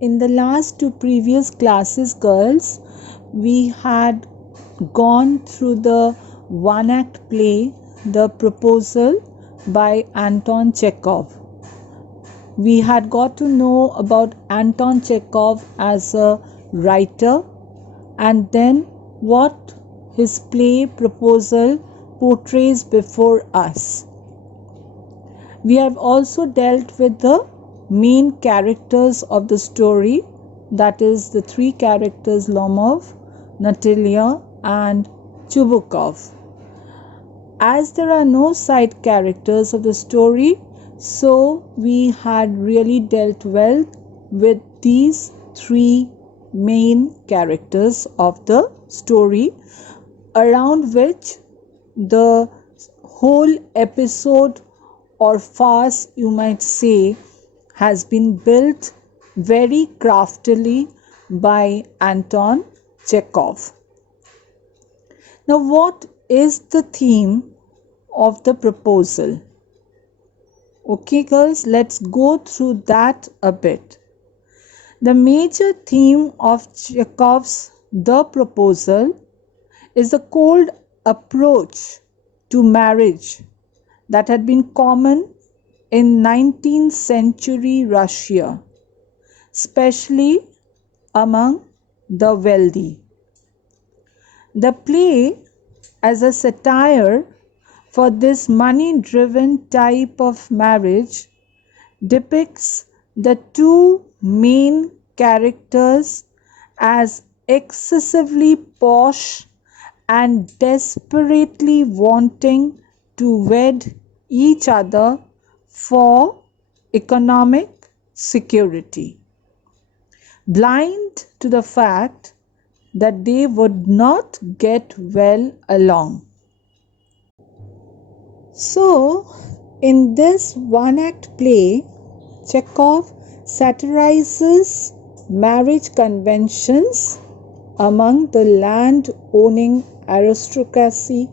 in the last two previous classes, girls, we had gone through the one act play, The Proposal by Anton Chekhov. We had got to know about Anton Chekhov as a writer and then what his play Proposal portrays before us. We have also dealt with the main characters of the story, that is the three characters Lomov, Natalia and Chubukov. As there are no side characters of the story, so we had really dealt well with these three main characters of the story, around which the whole episode or farce, you might say, has been built very craftily by Anton Chekhov. Now, what is the theme of The Proposal? Okay, girls, let's go through that a bit. The major theme of Chekhov's The Proposal is the cold approach to marriage that had been common in 19th century Russia, especially among the wealthy. The play, as a satire for this money-driven type of marriage, depicts the two main characters as excessively posh and desperately wanting to wed each other for economic security, blind to the fact that they would not get well along. So, in this one-act play, Chekhov satirizes marriage conventions among the land-owning aristocracy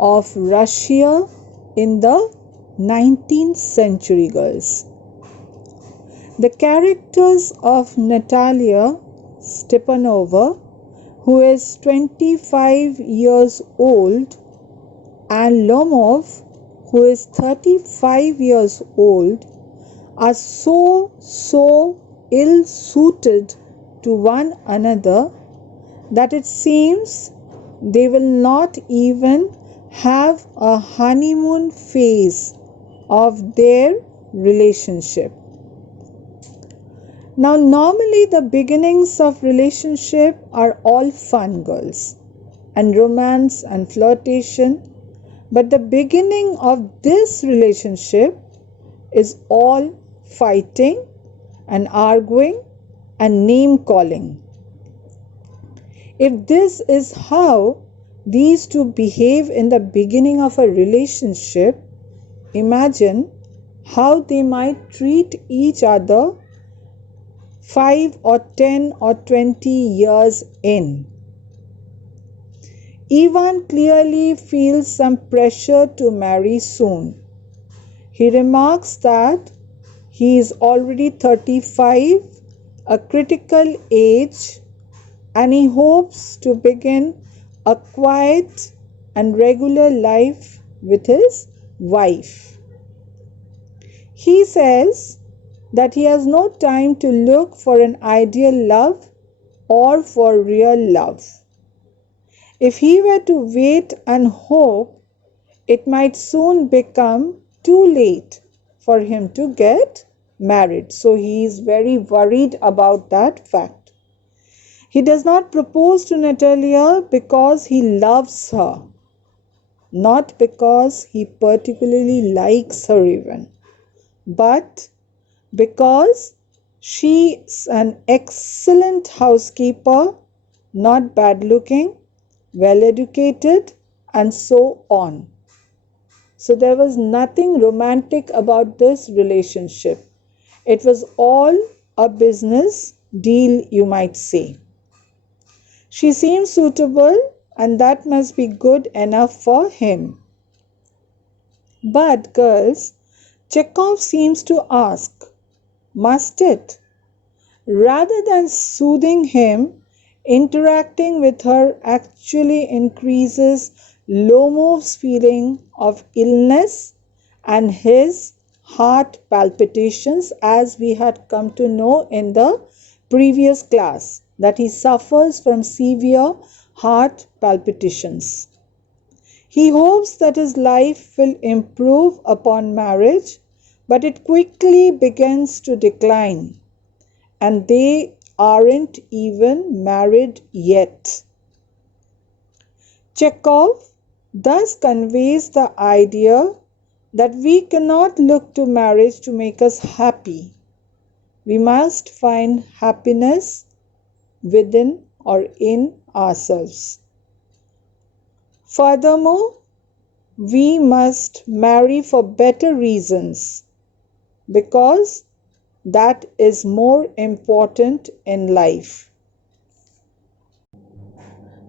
of Russia in the 19th century, girls. The characters of Natalia Stepanova, who is 25 years old, and Lomov, who is 35 years old, are so ill-suited to one another that it seems they will not even have a honeymoon phase of their relationship. Now, normally the beginnings of relationship are all fun, girls, and romance and flirtation, but the beginning of this relationship is all fighting and arguing and name calling. If this is how these two behave in the beginning of a relationship, imagine how they might treat each other 5 or 10 or 20 years in. Ivan clearly feels some pressure to marry soon. He remarks that he is already 35, a critical age, and he hopes to begin a quiet and regular life with his wife. He says that he has no time to look for an ideal love or for real love. If he were to wait and hope, it might soon become too late for him to get married. So he is very worried about that fact. He does not propose to Natalia because he loves her, not because he particularly likes her even, but because she is an excellent housekeeper, not bad looking, well educated, and so on. So there was nothing romantic about this relationship. It was all a business deal, you might say. She seems suitable, and that must be good enough for him. But, girls, Chekhov seems to ask, must it? Rather than soothing him, interacting with her actually increases Lomov's feeling of illness and his heart palpitations, as we had come to know in the previous class, that he suffers from severe heart palpitations. He hopes that his life will improve upon marriage, but it quickly begins to decline, and they aren't even married yet. Chekhov thus conveys the idea that we cannot look to marriage to make us happy. We must find happiness within or in ourselves. Furthermore, we must marry for better reasons, because that is more important in life.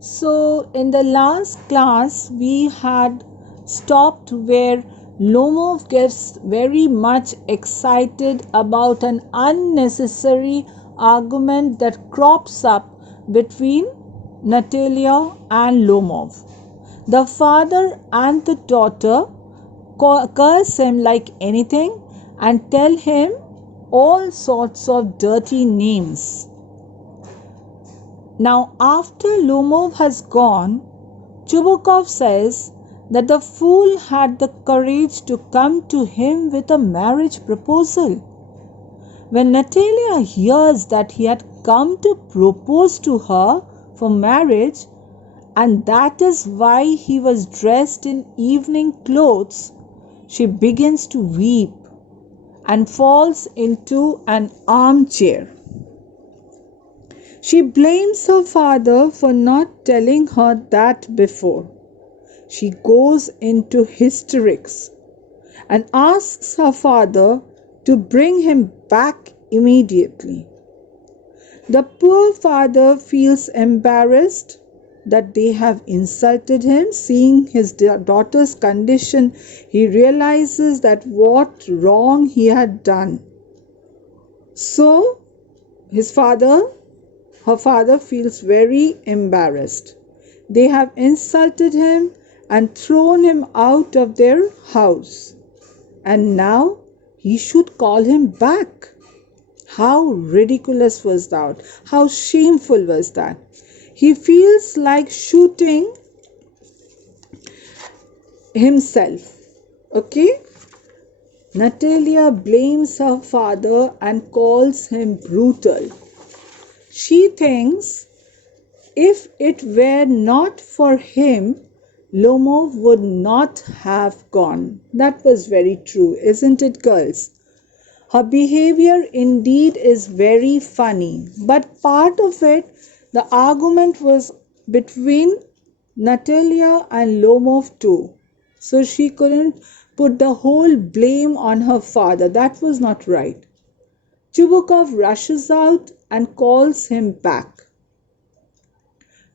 So, in the last class, we had stopped where Lomov gets very much excited about an unnecessary argument that crops up between Natalia and Lomov. The father and the daughter curse him like anything and tell him all sorts of dirty names. Now, after Lomov has gone, Chubukov says that the fool had the courage to come to him with a marriage proposal. When Natalia hears that he had come to propose to her for marriage, and that is why he was dressed in evening clothes, she begins to weep and falls into an armchair. She blames her father for not telling her that before. She goes into hysterics and asks her father to bring him back immediately. The poor father feels embarrassed that they have insulted him. Seeing his daughter's condition, he realizes that what wrong he had done. So, her father feels very embarrassed. They have insulted him and thrown him out of their house. And now he should call him back. How ridiculous was that? How shameful was that? He feels like shooting himself. Okay? Natalia blames her father and calls him brutal. She thinks if it were not for him, Lomov would not have gone. That was very true, isn't it, girls? Her behavior indeed is very funny, but part of it, the argument was between Natalia and Lomov too. So she couldn't put the whole blame on her father. That was not right. Chubukov rushes out and calls him back.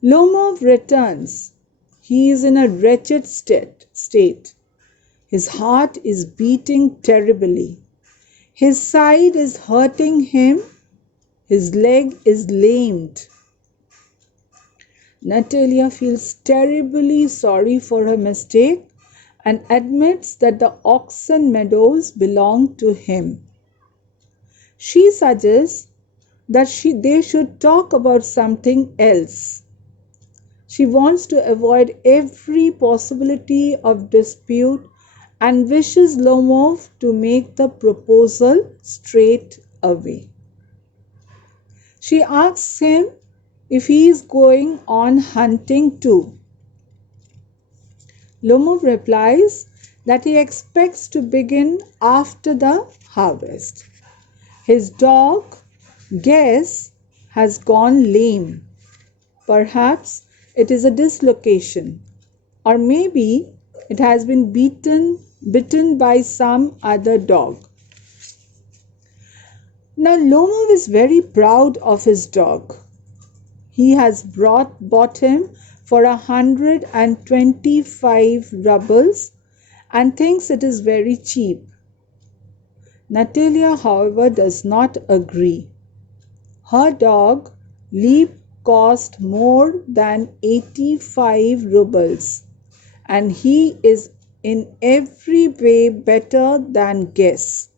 Lomov returns. He is in a wretched state. His heart is beating terribly. His side is hurting him. His leg is lamed. Natalia feels terribly sorry for her mistake and admits that the oxen meadows belong to him. She suggests that they should talk about something else. She wants to avoid every possibility of dispute and wishes Lomov to make the proposal straight away. She asks him if he is going on hunting too. Lomov replies that he expects to begin after the harvest. His dog, Guess, has gone lame. Perhaps it is a dislocation, or maybe it has been bitten by some other dog. Now Lomov is very proud of his dog. He has bought him for 125 rubles and thinks it is very cheap. Natalia, however, does not agree. Her dog, Leap, cost more than 85 rubles, and he is in every way better than Guess.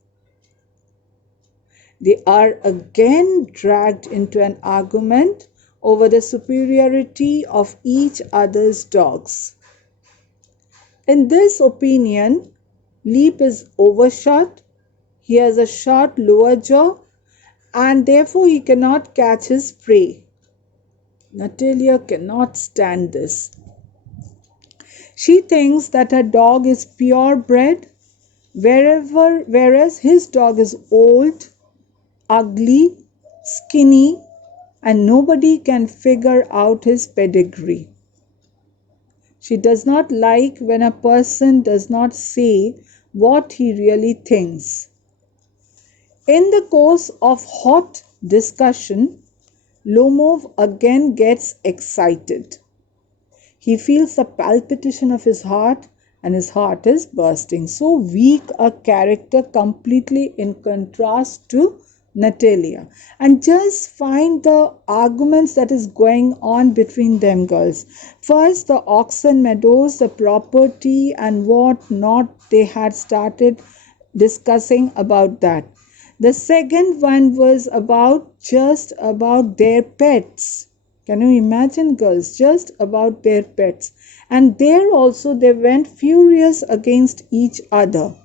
They are again dragged into an argument over the superiority of each other's dogs. In this opinion, Leap is overshot. He has a short lower jaw and therefore he cannot catch his prey. Natalia cannot stand this. She thinks that her dog is purebred, whereas his dog is old, ugly, skinny, and nobody can figure out his pedigree. She does not like when a person does not say what he really thinks. In the course of hot discussion, Lomov again gets excited. He feels the palpitation of his heart and his heart is bursting. So weak a character, completely in contrast to Natalia. And just find the arguments that is going on between them girls. First, the Oxen Meadows, the property and what not, they had started discussing about that. The second one was just about their pets. Can you imagine girls? Just about their pets. And there also they went furious against each other.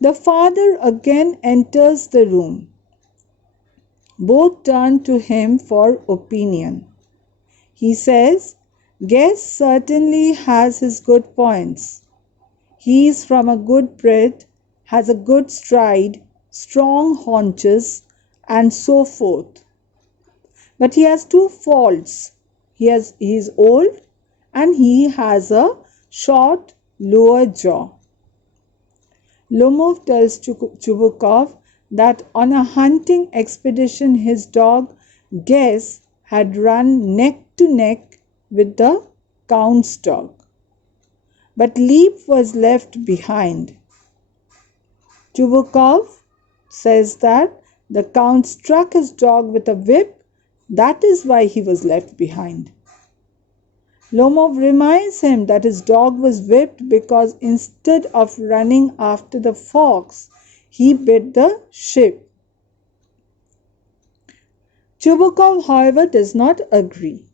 The father again enters the room. Both turn to him for opinion. He says, Guess certainly has his good points. He is from a good breed, has a good stride, strong haunches, and so forth. But he has two faults. He is old and he has a short lower jaw. Lomov tells Chubukov that on a hunting expedition his dog Guess had run neck to neck with the Count's dog. But Leap was left behind. Chubukov says that the Count struck his dog with a whip. That is why he was left behind. Lomov reminds him that his dog was whipped because instead of running after the fox, he bit the sheep. Chubukov, however, does not agree.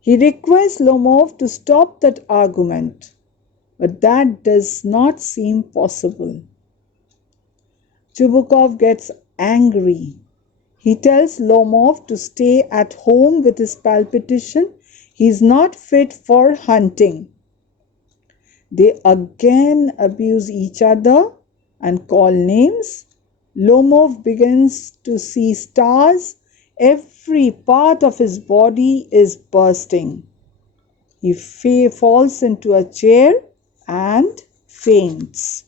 He requests Lomov to stop that argument, but that does not seem possible. Chubukov gets angry. He tells Lomov to stay at home with his palpitation. He is not fit for hunting. They again abuse each other and call names. Lomov begins to see stars. Every part of his body is bursting. He falls into a chair and faints.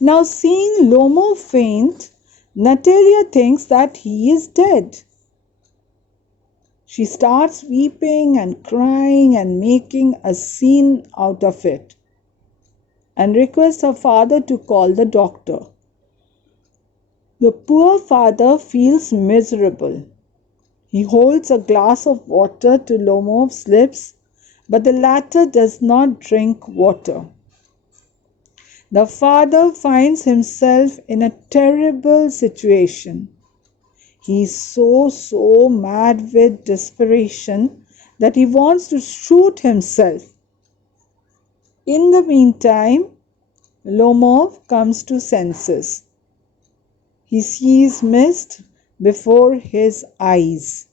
Now, seeing Lomov faint, Natalia thinks that he is dead. She starts weeping and crying and making a scene out of it and requests her father to call the doctor. The poor father feels miserable. He holds a glass of water to Lomov's lips, but the latter does not drink water. The father finds himself in a terrible situation. He is so mad with desperation that he wants to shoot himself. In the meantime, Lomov comes to senses. He sees mist before his eyes.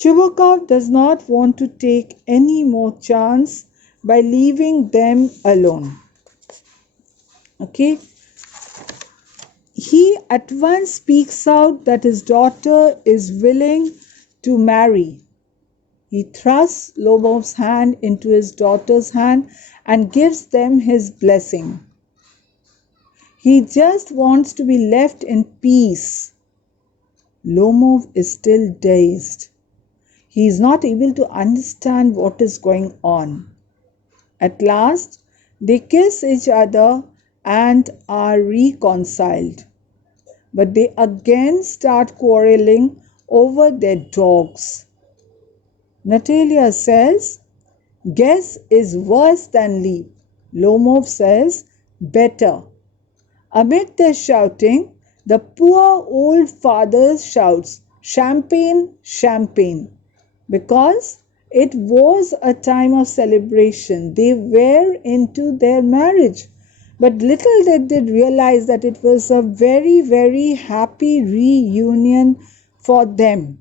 Chubukov does not want to take any more chance by leaving them alone. Okay. He at once speaks out that his daughter is willing to marry. He thrusts Lomov's hand into his daughter's hand and gives them his blessing. He just wants to be left in peace. Lomov is still dazed. He is not able to understand what is going on. At last, they kiss each other and are reconciled. but they again start quarreling over their dogs. Natalia says, "Guess is worse than leap." Lomov says, "Better." Amid their shouting, the poor old father shouts, "Champagne, champagne," because it was a time of celebration. They were into their marriage. But little did they realize that it was a very, very happy reunion for them.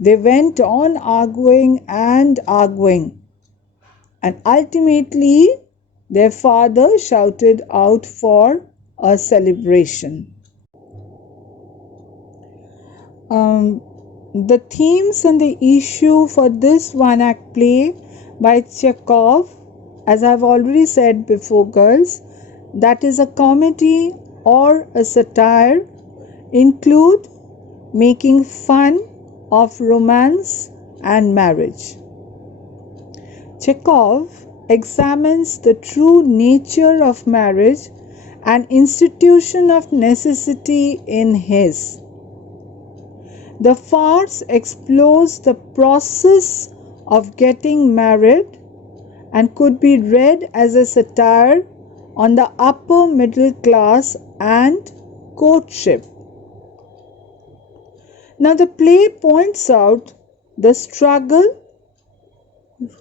They went on arguing and arguing, and ultimately their father shouted out for a celebration. The themes and the issue for this one act play by Chekhov, as I've already said before, girls, that is a comedy or a satire, include making fun of romance and marriage. Chekhov examines the true nature of marriage, an institution of necessity in his. The farce explores the process of getting married and could be read as a satire on the upper middle class and courtship. Now, the play points out the struggle.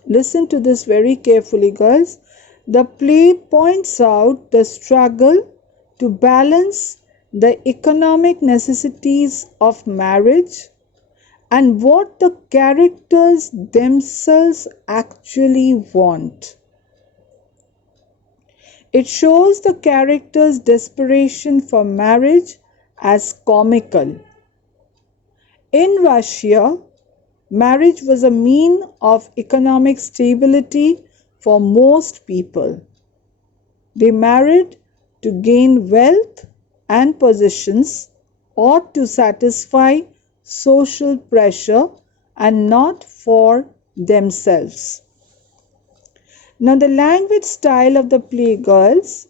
Listen to this very carefully, girls. The play points out the struggle to balance the economic necessities of marriage and what the characters themselves actually want. It shows the characters' desperation for marriage as comical. In Russia, marriage was a mean of economic stability for most people. They married to gain wealth and positions or to satisfy social pressure and not for themselves. Now, the language style of the play, girls,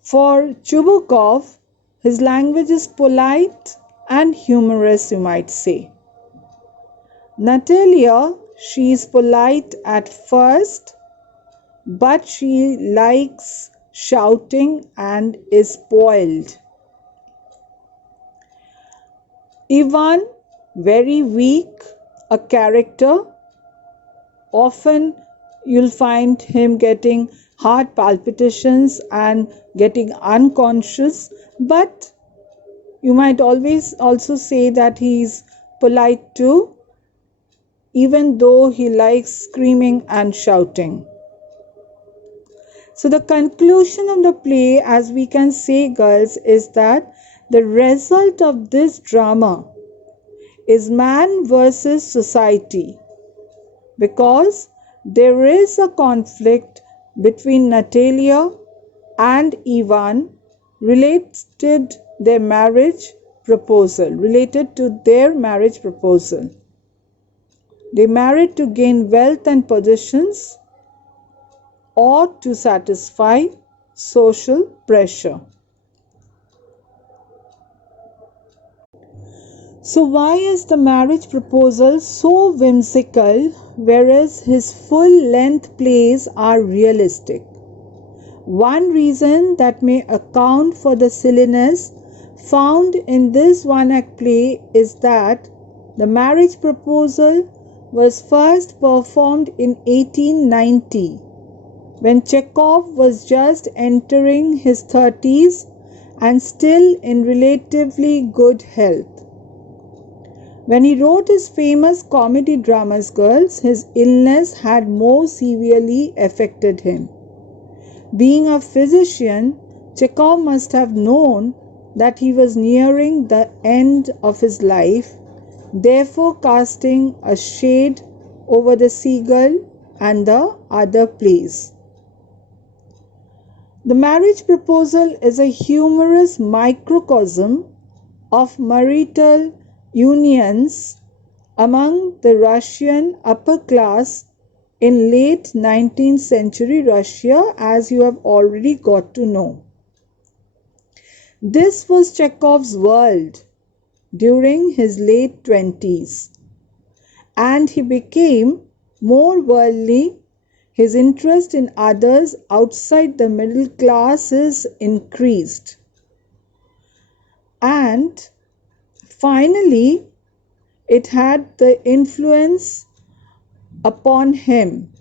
for Chubukov, his language is polite and humorous, you might say. Natalia, she is polite at first, but she likes shouting and is spoiled. Ivan, very weak, a character. Often you'll find him getting heart palpitations and getting unconscious, but you might always also say that he's polite too, even though he likes screaming and shouting. So the conclusion of the play, as we can say, girls, is that the result of this drama is man versus society, because there is a conflict between Natalia and Ivan related to their marriage proposal. They married to gain wealth and positions or to satisfy social pressure. So why is the marriage proposal so whimsical, whereas his full-length plays are realistic? One reason that may account for the silliness found in this one-act play is that the marriage proposal was first performed in 1890, when Chekhov was just entering his 30s and still in relatively good health. When he wrote his famous comedy dramas, girls, his illness had more severely affected him. Being a physician, Chekhov must have known that he was nearing the end of his life, therefore casting a shade over the Seagull and the other plays. The marriage proposal is a humorous microcosm of marital unions among the Russian upper class in late 19th century Russia, as you have already got to know. This was Chekhov's world during his late 20s, and he became more worldly. His interest in others outside the middle classes increased. And finally, it had the influence upon him,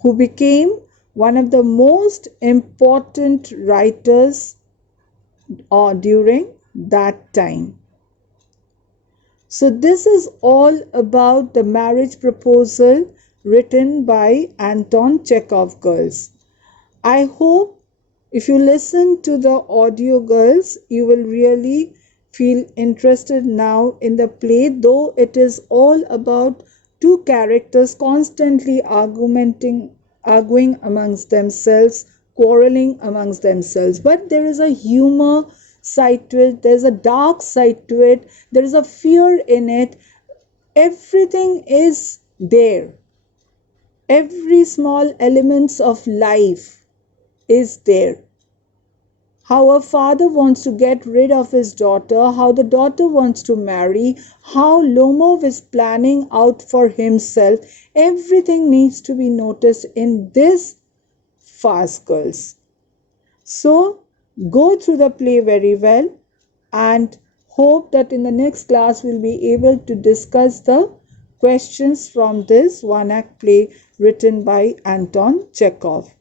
who became one of the most important writers during that time. So this is all about the marriage proposal written by Anton Chekhov, girls. I hope if you listen to the audio, girls, you will really feel interested now in the play, though it is all about two characters constantly arguing amongst themselves, quarreling amongst themselves. But there is a humor side to it, there's a dark side to it, there is a fear in it. Everything is there. Every small elements of life is there. How a father wants to get rid of his daughter, how the daughter wants to marry, how Lomov is planning out for himself. Everything needs to be noticed in this farce, girls. So go through the play very well and hope that in the next class we'll be able to discuss the questions from this one-act play written by Anton Chekhov.